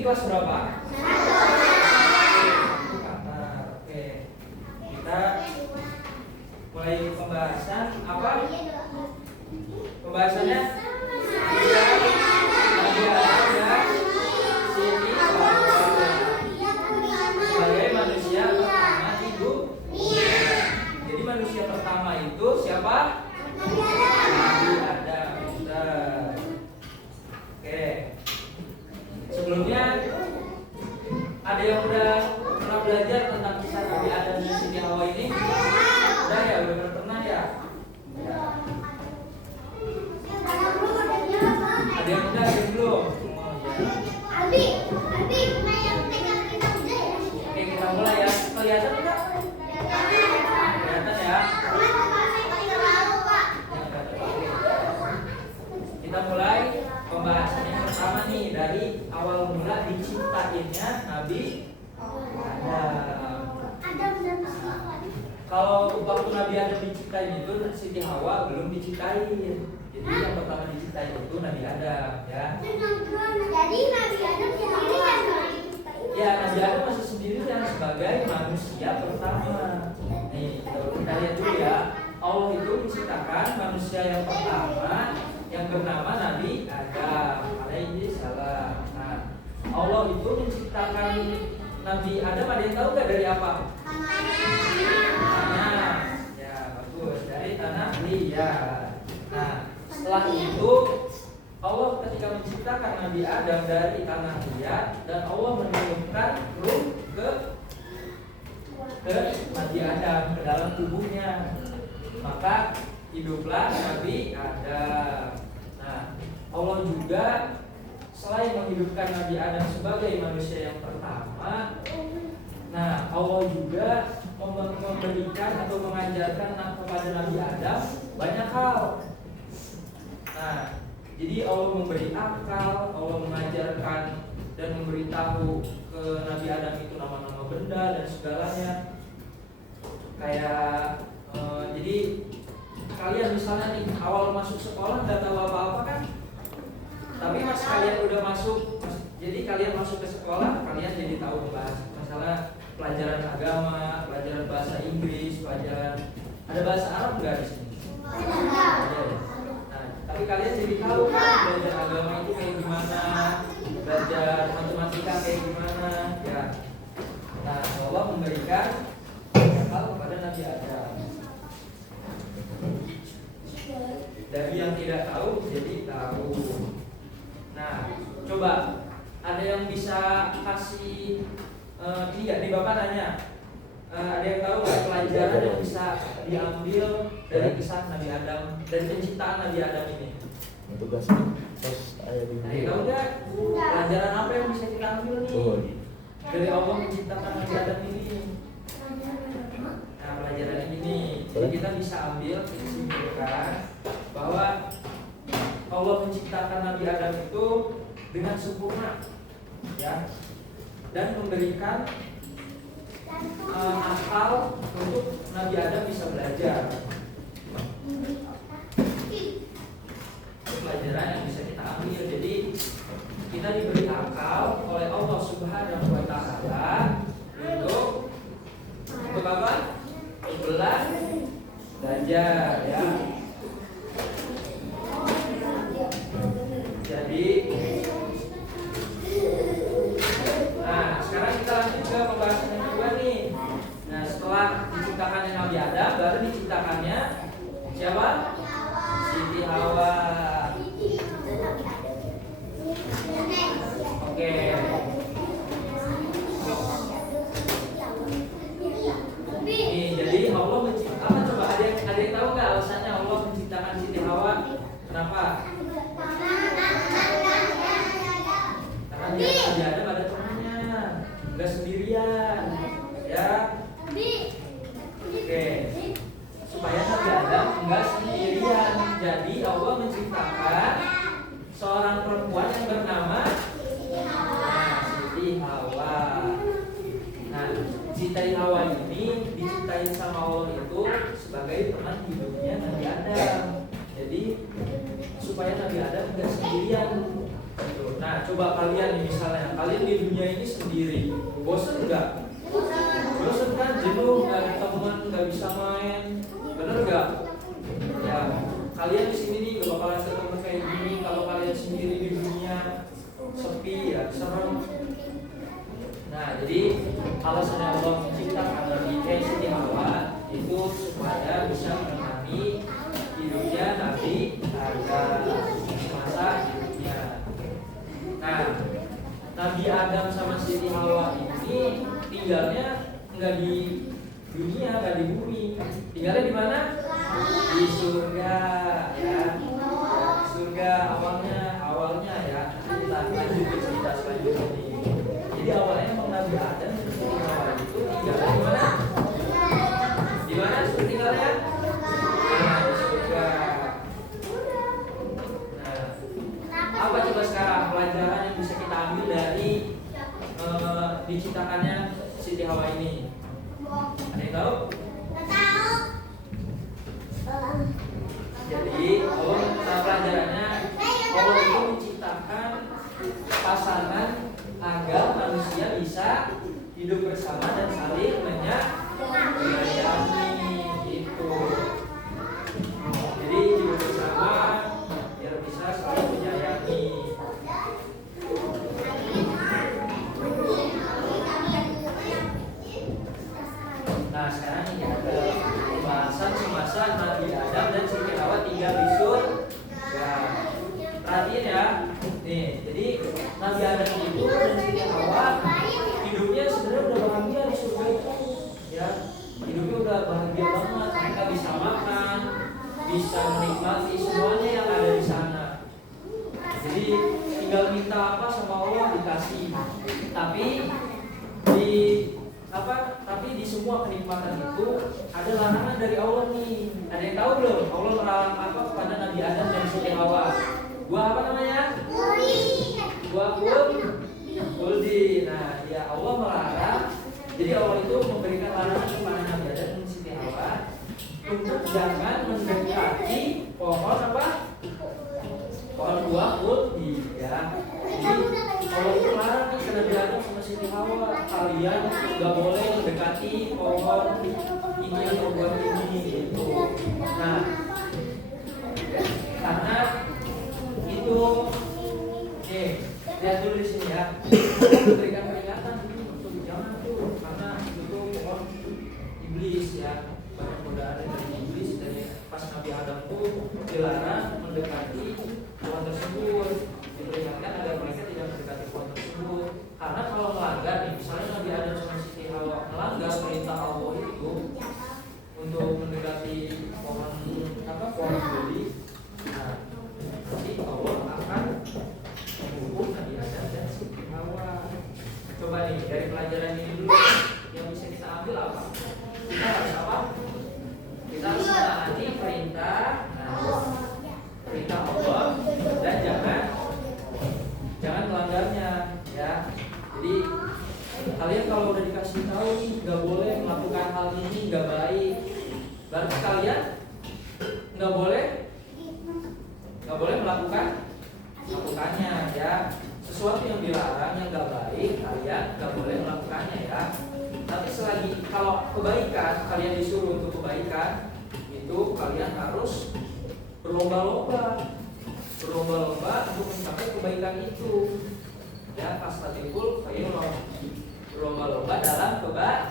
Ini kelas berapa? Oke. Kita mulai pembahasan apa? Pembahasannya Nabi Adam dan Siti Hawa sebagai manusia pertama di dunia. Jadi manusia pertama itu siapa? Nabi Adam. Oke. Sebelumnya ada yang udah pernah belajar tentang kisah Nabi Adam dan Siti Hawa ini? Udah ya, udah pernah ya? Ada yang udah, ada yang belum? Oke, kita mulai ya. Kelihatan enggak? Kelihatan ya? Kita mulai pembahasan yang pertama nih, dari awal mula diciptainnya Nabi Adam. Kalau waktu Nabi Adam diciptain itu, Siti Hawa belum diciptain. Jadi yang pertama diciptain itu Nabi Adam, ya. Jadi Nabi Adam sendiri yang diciptain. Ya, Nabi Adam masih sendirian sebagai manusia pertama. Nih, kita lihat dulu ya. Allah itu menciptakan manusia yang pertama yang bernama Nabi Adam alaihi salam. Nah, Allah itu menciptakan Nabi Adam, ada yang tahu nggak dari apa? Tanah. Ya, bagus. Dari tanah liat. Nah, setelah itu Allah ketika menciptakan Nabi Adam dari tanah liat, dan Allah menurunkan ruh ke Nabi Adam ke dalam tubuhnya, maka hiduplah Nabi Adam. Nah, Allah juga selain menghidupkan Nabi Adam sebagai manusia yang pertama, nah Allah juga memberikan atau mengajarkan kepada Nabi Adam banyak hal. Nah, jadi Allah memberi akal, Allah mengajarkan dan memberitahu ke Nabi Adam itu nama-nama benda dan segalanya. Kayak jadi kalian misalnya nih awal masuk sekolah nggak tahu apa-apa kan? Tapi pas kalian udah masuk, jadi kalian masuk ke sekolah, kalian jadi tahu masalah pelajaran agama, pelajaran bahasa Inggris, pelajaran ada bahasa Arab nggak di sini? Ada. Nah, tapi kalian jadi tahu kan belajar agama itu kayak gimana, belajar matematika kayak gimana, ya. Nah, Allah memberikan hal kepada Nabi Adam. Dari yang tidak tahu jadi tahu. Nah, coba ada yang bisa kasih ini nggak? Di Bapak nanya, ada yang tahu nggak pelajaran yang bisa diambil dari kisah Nabi Adam, dari penciptaan Nabi Adam ini? Tugas pas ayat ini. Nah, tahu nggak pelajaran apa yang bisa kita ambil nih dari Allah menciptakan Nabi Adam ini? Nah, pelajaran ini, jadi kita bisa ambil kesimpulan bahwa Allah menciptakan Nabi Adam itu dengan sempurna, ya, dan memberikan akal untuk Nabi Adam bisa belajar. Pelajaran yang bisa kita ambil. Jadi kita diberi akal oleh Allah Subhanahu wa Ta'ala untuk apa? Belajar, ya. Jadi, nah sekarang kita lanjut ke pembahasan yang kedua nih. Nah, setelah diciptakannya Nabi Adam, baru diciptakannya siapa? Siti Hawa. Oke. Nih, jadi Allah menciptakan, coba ada yang tahu nggak alasannya Allah menciptakan Siti Hawa? Kenapa? Karena Nabi Adam ada temannya, nggak sendirian, ya. Oke, supaya Nabi Adam nggak sendirian, jadi Allah menciptakan seorang perempuan yang bernama Siti Hawa. Nah, Siti Hawa ini diciptain sama Allah itu sebagai teman hidupnya Nabi Adam. Jadi supaya Nabi Adam nggak sendirian. Gitu. Nah, coba kalian nih misalnya, kalian di dunia ini sendiri, bosan nggak? Bosan kan, jenuh, nggak ada teman, nggak bisa main, bener nggak? Ya, kalian di sini nih nggak bakalan ketemu kayak gini kalau kalian sendiri di dunia sepi ya, serem. Nah, jadi alasan Allah menciptakan Nabi Siti Hawa itu supaya bisa menemani hidupnya Nabi Adam semasa hidupnya. Nah, Nabi Adam sama Siti Hawa ini tinggalnya nggak di dunia, nggak di bumi. Tinggalnya di mana? Di surga, ya. Surga awalnya ya. Kita lanjut ke cerita selanjutnya nih. Jadi awalnya emang Nabi Adam dan Siti Hawa itu tinggalnya di mana? Di mana tinggalnya? Nah, di surga. Nah, apa coba sekarang pelajaran yang bisa kita ambil dari diciptakannya Siti Hawa ini? Ada yang tahu? Jadi pelajarannya Allah itu menciptakan pasangan agar manusia bisa hidup bersama dan saling menyayangi gitu. Jadi hidup bersama biar bisa saling menyayangi. Nah sekarang ini ada pembahasan semasa Nabi Adam dan Siti Hawa tinggal di surga. Perhatiin ya, nih jadi Nabi Adam itu dan Siti Hawa hidupnya sebenarnya udah bahagia di surga itu, ya hidupnya udah bahagia banget. Mereka bisa makan, bisa menikmati semuanya yang ada di sana. Jadi tinggal minta apa sama Allah dikasih. Tapi di semua kenikmatan itu ada larangan dari Allah nih. Ada yang tahu belum? Allah melarang apa kepada Nabi Adam dan Siti Hawa? Buah apa namanya? Buah kuldi. Nah, ya Allah melarang. Jadi Allah itu memberikan larangan kepada Nabi Adam dan Siti Hawa untuk jangan mendekati pohon apa? Pohon buah kuldi, ya. Jadi Allah itu larang nih ke Nabi Adam sama Siti Hawa, kalian nggak boleh mendekati pohon ini atau buah ini gitu. Nah, karena itu, lihat dulu di sini ya. Berikan peringatan ini untuk jangan tuh, karena itu pohon iblis ya, banyak godaan dari iblis. Dari pas Nabi Adam tuh dilarang mendekati pohon tersebut, diperingatkan agar mereka tidak mendekati pohon tersebut. Karena kalau melanggar nih, misalnya Nabi Adam sama Siti Hawa melanggar perintah Allah itu untuk mendekati pohon kuldi, nah nanti Allah akan menghukum Nabi Adam dan Siti Hawa. Coba nih dari pelajaran ini dulu yang bisa kita ambil apa? Kita harus apa? Kita harus menaati perintah Allah dan jangan melanggarnya, ya. Jadi kalian kalau udah dikasih tahu nih nggak boleh melakukan hal ini, nggak baik, berarti kalian nggak boleh melakukannya, ya. Sesuatu yang dilarang yang nggak baik kalian nggak boleh melakukannya, ya. Tapi selagi kalau kebaikan kalian disuruh untuk kebaikan itu kalian harus berlomba-lomba untuk mencapai kebaikan itu, ya. Fastabiqul khairat, berlomba-lomba dalam kebaikan.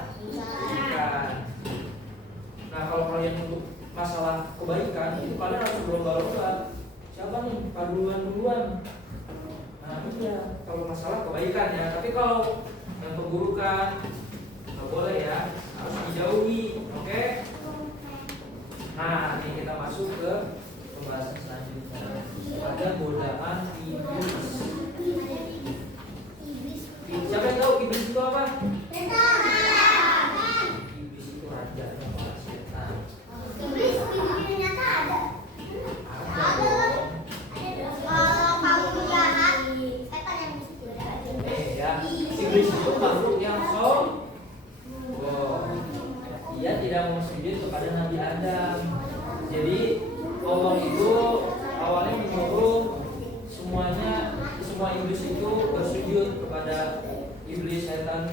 Nah kalau kalian untuk masalah kebaikan itu kalian harus berlomba-lomba. Siapa nih duluan? Nah iya kalau masalah kebaikan, ya. Tapi kalau yang keburukan nggak boleh, ya, harus dijauhi. Oke? Nah ini kita masuk ke pembahasan selanjutnya. Ada godaan iblis. Siapa yang tahu iblis itu apa? Iblis itu raja para setan. Iblis ternyata ada. Ada dong. Kalau kamu jahat, setan yang Ya, iblis itu makhluk yang sombong. Ia tidak mau sujud kepada Nabi Adam. Jadi Allah itu awalnya menyuruh semuanya dan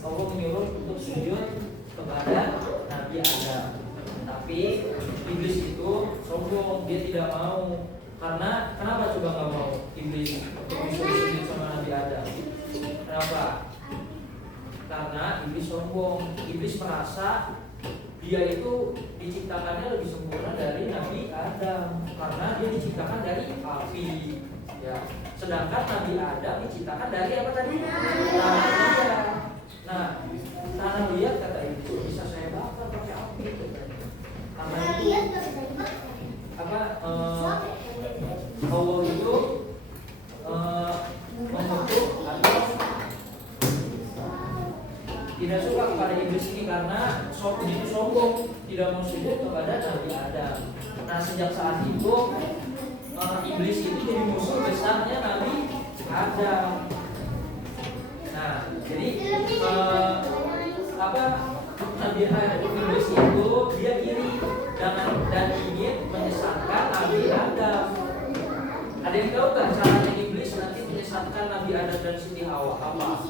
Allah menyuruh untuk sujud kepada Nabi Adam. Tapi iblis itu sombong, dia tidak mau. Karena kenapa coba nggak mau iblis untuk disuruh sujud sama Nabi Adam? Kenapa? Karena iblis sombong. Iblis merasa dia itu diciptakannya lebih sempurna dari Nabi Adam karena dia diciptakan dari api, ya. Sedangkan Nabi Adam diciptakan dari apa tadi? Tanah. Nah, tanah liat kata ibu bisa saya bakar pakai api. Tanah itu apa? Allah itu membentuk atau tidak suka kepada iblis ini karena begitu sombong, tidak mau sujud kepada Nabi Adam. Nah, sejak saat itu iblis itu jadi musuh besarnya Nabi Adam. Nah, jadi Nabi Adam iblis itu dia iri dan ingin menyesatkan Nabi Adam. Ada yang tahu nggak caranya iblis nanti menyesatkan Nabi Adam dan Siti Hawa? Apa?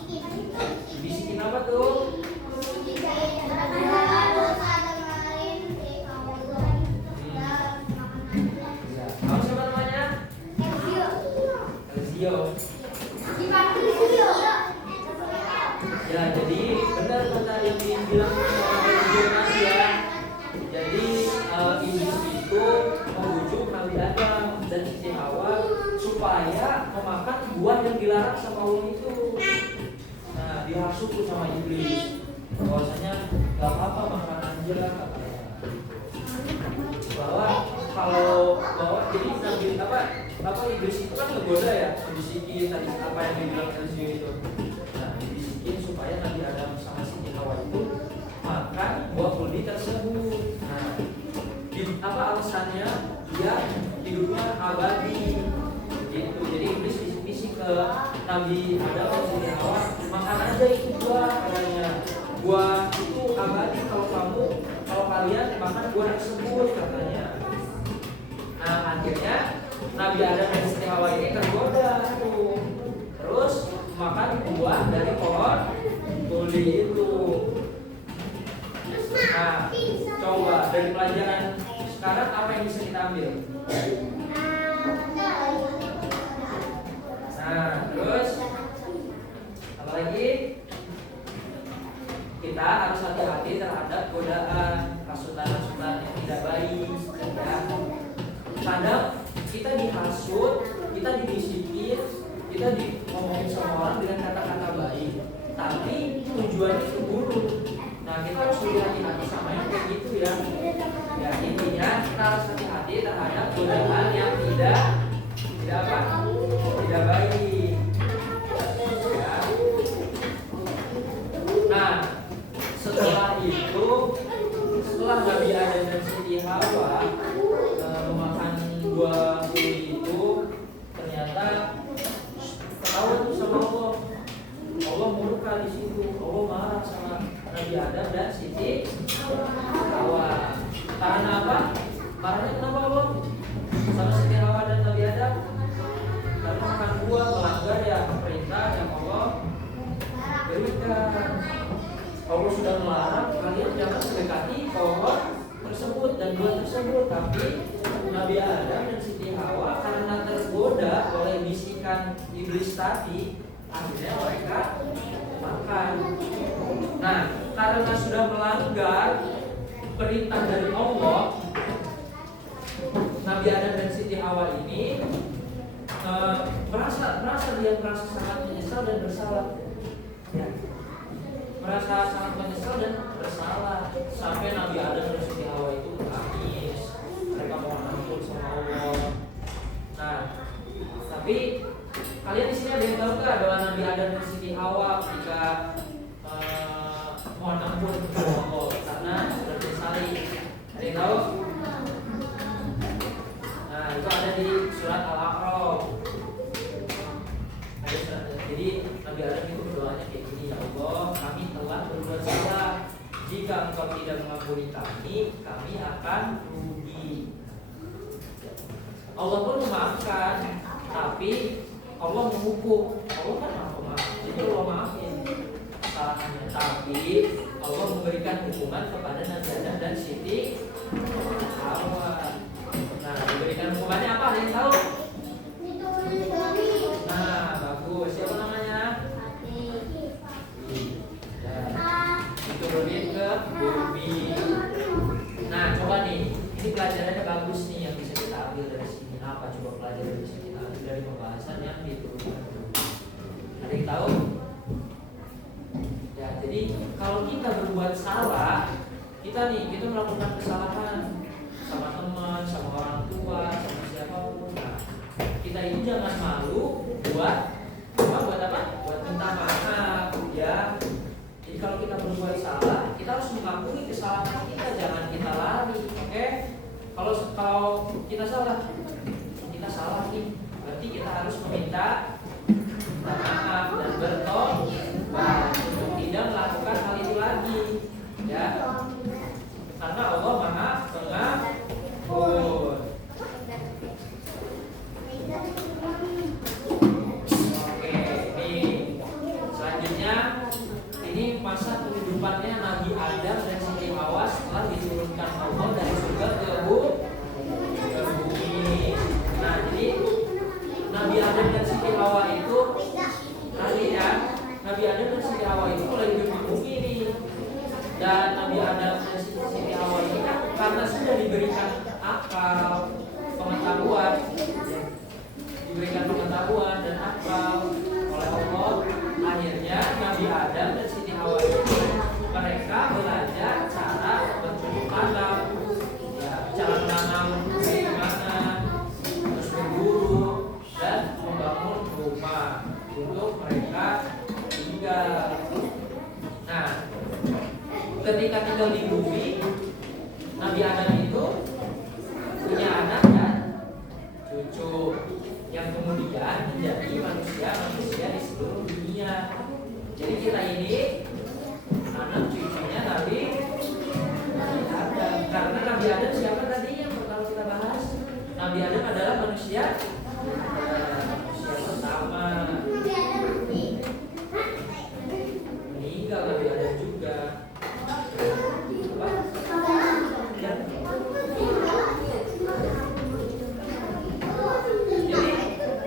Bisikin apa tuh? Kamu siapa namanya? Elzio. Ya, jadi benar kata yang dibilang Elzio tadi ya. Jadi iblis itu membujuk Nabi Adam dan Siti Hawa supaya memakan buah yang dilarang sama Allah itu. Nah, dihasut tuh sama iblis bahwasanya gak apa-apa makan aja katanya. Bahwa jadi Nabi apa iblis itu kan ngegoda ya, ngebisikin tadi apa yang dibilang Elzio itu. Nah, dibisikin supaya Nabi Adam sama Siti Hawa itu makan buah kuldi tersebut. Nah, apa alasannya? Dia hidupnya abadi gitu. Jadi iblis bisik-bisik ke Nabi Adam dan Siti Hawa, makan aja itu buah katanya. Buah itu abadi kalau kalian makan buah tersebut katanya. Nah, akhirnya Nabi Adam dan Siti Hawa ini tergoda tuh. Terus makan buah dari pohon kuldi itu. Nah, coba dari pelajaran sekarang apa yang bisa kita ambil? Nah, terus apa lagi? Kita harus hati-hati terhadap godaan, hasutan-hasutan yang tidak baik. Ya. Kadang kita dihasut, kita dibisikin, kita diomongin sama orang dengan kata-kata baik, tapi tujuannya itu buruk. Nah, kita harus lebih hati-hati sama yang kayak gitu ya. Ya, intinya kita harus hati-hati terhadap godaan yang tidak baik. Ya. Nah, setelah Nabi Adam dan Siti Hawa memakan buah kuldi itu, ternyata ketahuan sama Allah. Allah murka di situ. Allah marah sama Nabi Adam dan Siti Hawa. Karena apa? Marahnya kenapa Allah sama Siti Hawa dan Nabi Adam? Karena makan buah melanggar ya perintah yang Allah berikan. Allah sudah melarang kalian jangan mendekati pohon tersebut dan buah tersebut, tapi Nabi Adam dan Siti Hawa karena tergoda oleh bisikan iblis tadi, akhirnya mereka makan. Nah, karena sudah melanggar perintah dari Allah, Nabi Adam dan Siti Hawa ini merasa sangat menyesal dan bersalah. Ya. Merasa sangat menyesal dan bersalah sampai Nabi Adam dan Siti Hawa itu menangis. Mereka mohon ampun sama Allah. Nah, tapi kalian di sini ada yang tahu nggak bahwa Nabi Adam dan Siti Hawa ketika mohon ampun kepada Allah karena sudah disali? Ada yang tahu? Nah, itu ada di surat Al-A'raf. Jadi Nabi Adam itu berdoanya kayak gini, ya Allah, kami telah berbuat salah. Jika Engkau tidak mengampuni kami akan rugi. Allah pun memaafkan, tapi Allah menghukum. Allah kan maaf, jadi Allah maafin. Tapi Allah memberikan hukuman kepada Nabi Adam dan Siti Hawa. Nah, diberikan hukumannya apa? Ada yang tahu? Nah, bagus. Siapa namanya? Diturunin ke bumi. Nah, coba nih. Ini pelajarannya bagus nih yang bisa kita ambil dari sini. Apa coba pelajaran yang bisa kita ambil dari pembahasan yang diturunkan? Ada yang tahu? Ya, jadi kalau kita berbuat salah, kita melakukan kesalahan sama teman, sama orang tua, sama siapapun. Nah, kita itu jangan malu buat apa? Buat minta maaf, ya. Jadi kalau kita berbuat salah, kita harus mengakui kesalahan kita, jangan kita lari, oke? Kalau kita salah nih, berarti kita harus meminta maaf dan bertobat untuk tidak melakukan hal itu lagi, ya. Karena Allah Maha Pengampun. Oke, nih selanjutnya ini masa kehidupannya Nabi Adam dan Siti Hawa setelah diturunkan Allah dari surga ke bumi. Nah, jadi Nabi Adam dan Siti Hawa itu Nabi Adam dan Siti Hawa itu mulai hidup di bumi nih. Dan Nabi Adam dan Siti Hawa ini kan karena sudah diberikan akal, pengetahuan dan akal oleh Allah, akhirnya Nabi Adam dan Siti Hawa itu mereka belajar cara bercocok tanam, ya, cara menanam bagaimana, terus berburu dan membangun rumah untuk mereka tinggal. Nah, ketika tinggal di bumi, Nabi Adam itu punya anak dan cucu yang kemudian menjadi manusia di seluruh dunia. Jadi kita ini anak cucunya Nabi Adam. Karena Nabi Adam siapa tadi yang pertama kita bahas? Nabi Adam adalah manusia pertama. Meninggal Nabi Adam juga.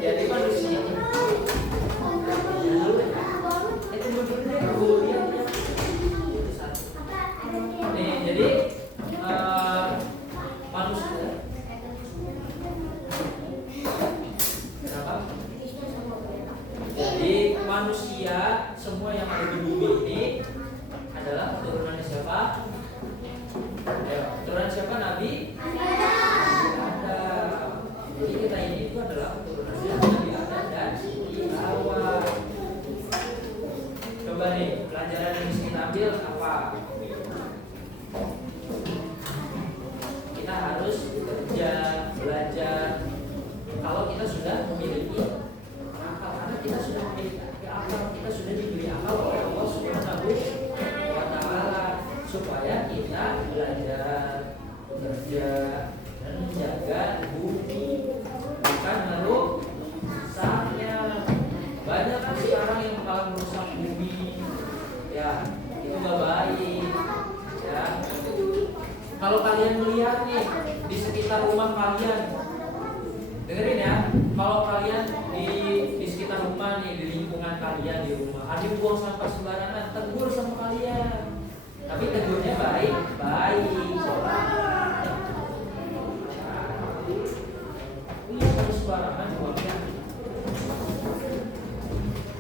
Jadi manusia jadi manusia kenapa? Jadi manusia semua yang ada di bumi ini adalah keturunannya siapa? Keturunan siapa? Nabi Adam. Jadi kita ini itu adalah keturunannya Nabi Adam dan Siti Hawa. Coba nih pelajaran yang bisa kita ambil apa? Kita harus bekerja, belajar. Kalau kita sudah memiliki akal, karena kita sudah memiliki akal, kita sudah diberi akal oleh Allah Subhanahu wa Ta'ala, supaya kita belajar, bekerja, dan menjaga bumi, bukan merusaknya. Banyak kan sekarang yang bakal merusak bumi, ya itu gak baik, ya. Kalau kalian melihat nih di sekitar rumah kalian, dengerin ya, kalau kalian di sekitar rumah nih, di lingkungan kalian di rumah, ada yang buang sampah sembarangan, tegur sama kalian. Tapi tegurnya baik. Sampah sembarangan buangnya.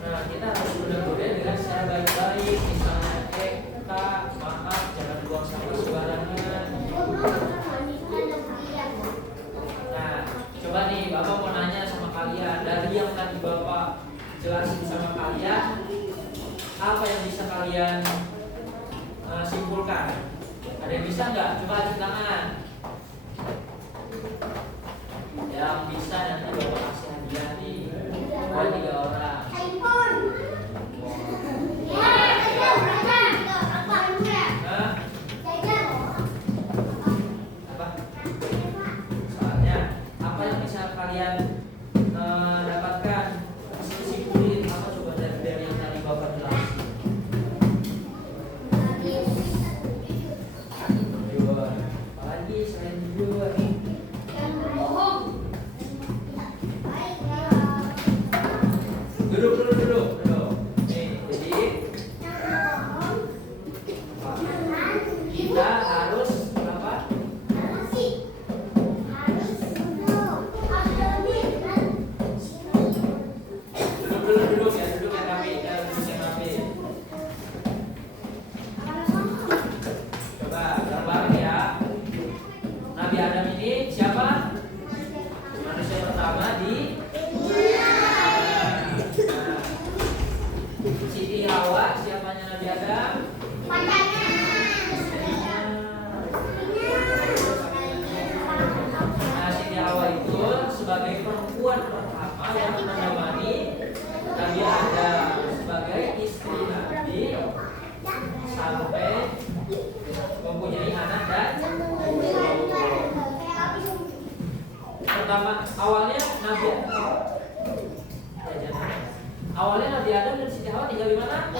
Nah, kita harus menegur dengan secara baik-baik, misalnya Kak, maaf jangan buang sampah sembarangan. Nah, coba nih Bapak mau nanya sama kalian, dari yang tadi Bapak jelasin sama kalian, apa yang bisa kalian simpulkan? Ada yang bisa nggak? Coba angkat tangan. Yang bisa nanti Bapak kasih hadiah nih. Ada 3 orang. Soalnya apa yang bisa kalian dapatkan? Simpulin apa coba dari yang tadi Bapak jelasin. Adam ini siapa? Manusia pertama di Nah, Siti Hawa siapanya Nabi Adam? Nah, Siti Hawa itu sebagai perempuan pertama yang menemani Nabi Adam sebagai istri Nabi sampai mempunyai anak dan pertama awalnya Nabi Adam dan Siti Hawa tinggal di mana?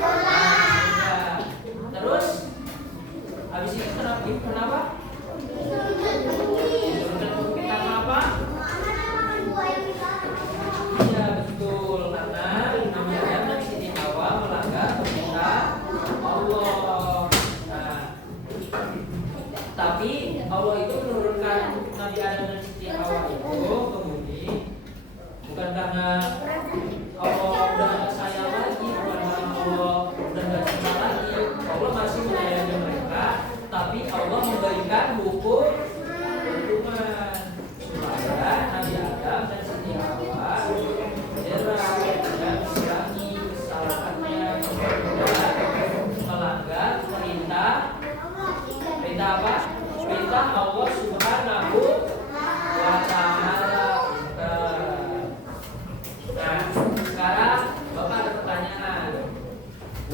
Nah, terus habis itu kenapa? Karena apa? Iya betul, karena Nabi Adam dan Siti Hawa melanggar perintah Allah. Nah, tapi Allah itu menurunkan Nabi Adam dan Siti Hawa itu ke bumi bukan karena Allah udah gak sayang lagi, bukan karena Allah udah gak cinta lagi. Allah masih menyayangi mereka, tapi Allah memberikan hukuman supaya Nabi Adam dan Siti Hawa menyerah dan mengurangi kesalahannya dan melanggar perintah apa? Perintah Allah Subhanahu wa Ta'ala. Nah, sekarang Bapak ada pertanyaan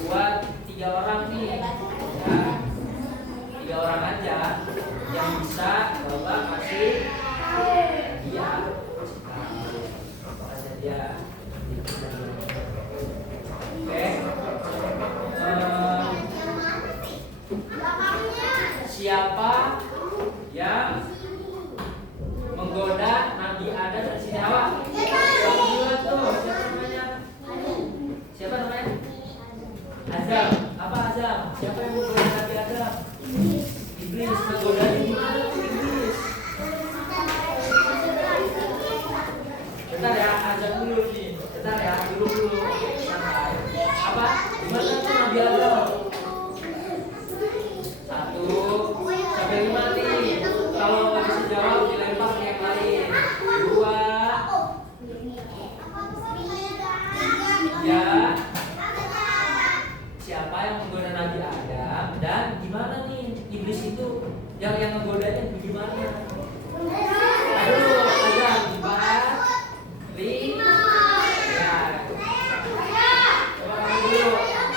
buat 3 orang nih, ya, 3 orang aja yang bisa Bapak kasih dia, kasih dia. Oke. Siapa yang menggoda Nabi Adam dan Siti Hawa? Siapa namanya? Azam. Apa Azam? Siapa yang menggoda Nabi Adam? Iblis. Menggoda di mana Iblis? Bentar ya, Azam dulu nih. Bentar ya, dulu. Santai. Apa? Gimana tuh Nabi Adam? 1 sampai 5 nih. Kalau nggak bisa jawab dilempar ke yang lain. 2 ya. Siapa yang menggoda Nabi Adam dan gimana nih iblis itu yang menggodanya gimana? Aduh, ada 4, 5. Ya.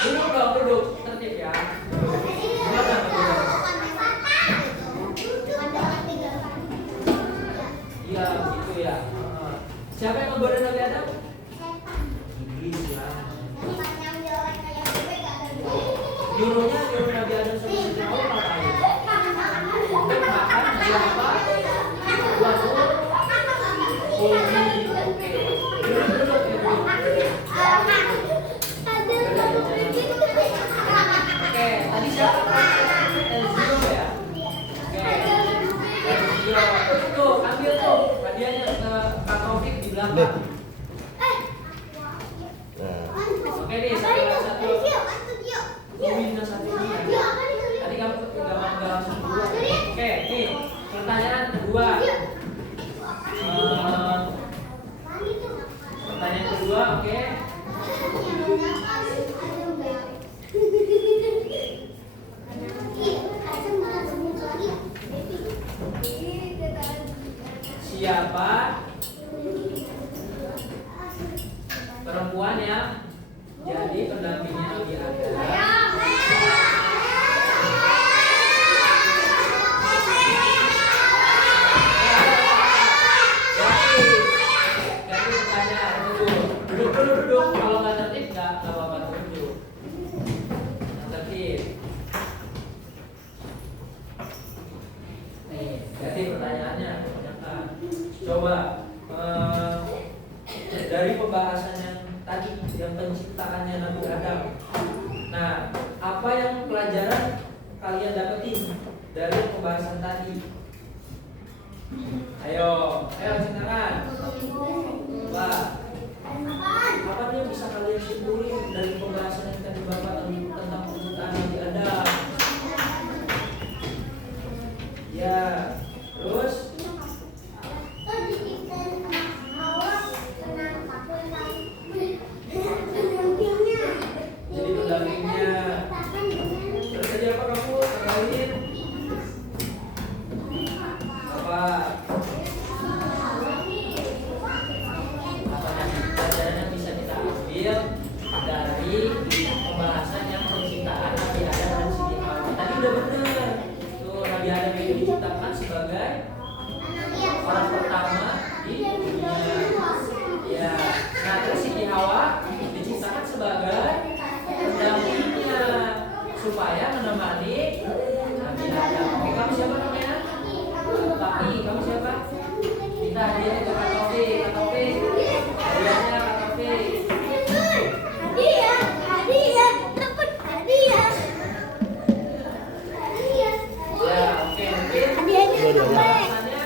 Coba duduk tertib ya. Gimana menggodanya? Iya, gitu ya. Siapa yang menggoda Nabi Adam? Iblis lah. Nyuruh Nabi Adam sama Siti Hawa ngapain? Untuk makan apa? Buah kulmi. Oke. Duduk. Oke, tadi siapa? Elzio ya? Oke. Elzio. Tuh, ambil tuh hadiahnya ke Kak Taufik di belakang. Oke nih, satu. Minus 1 ini. Tadi kamu nggak langsung dua. Oke, nih pertanyaan kedua. Pertanyaan kedua, oke. Siapa perempuan yang jadi pendampingnya Nabi Adam? Duduk. Kalau nggak tertib nggak apa-apa, duduk. Yang tertib. Nih, jadi pertanyaannya kebanyakan. Coba dari pembahasan yang tadi, yang penciptaannya Nabi Adam. Nah, apa yang pelajaran kalian dapetin dari pembahasan tadi? Ayo ceritakan. Coba. Apa nih yang bisa kalian simpulin dari pembahasan yang tadi Bapak tentang penciptaan Nabi Adam? Ya, pembahasannya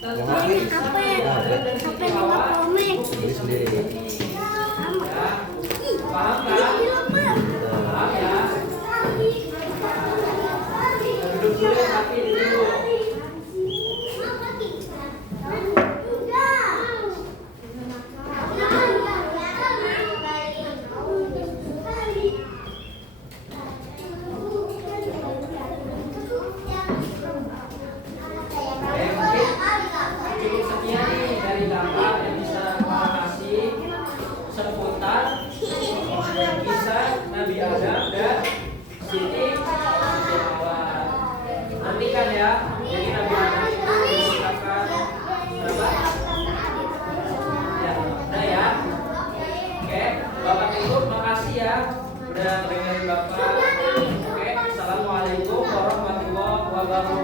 tentang Yang kisah HP. Nabi Adam dan Siti HP Hawa juga komik. Beli sendiri kan? ya. Paham kan? Paham ya? Duduk dulu ya, tapi duduk. Cukup sekian nih dari Bapak yang bisa Bapak kasih seputar kisah Nabi Adam dan Siti Hawa. Nantikan ya, jadi Nabi Adam itu diciptakan berapa? Ya, udah ya. Oke, Bapak Ibu makasih ya udah dengerin Bapak. Oke, assalamualaikum warahmatullahi wabarakatuh.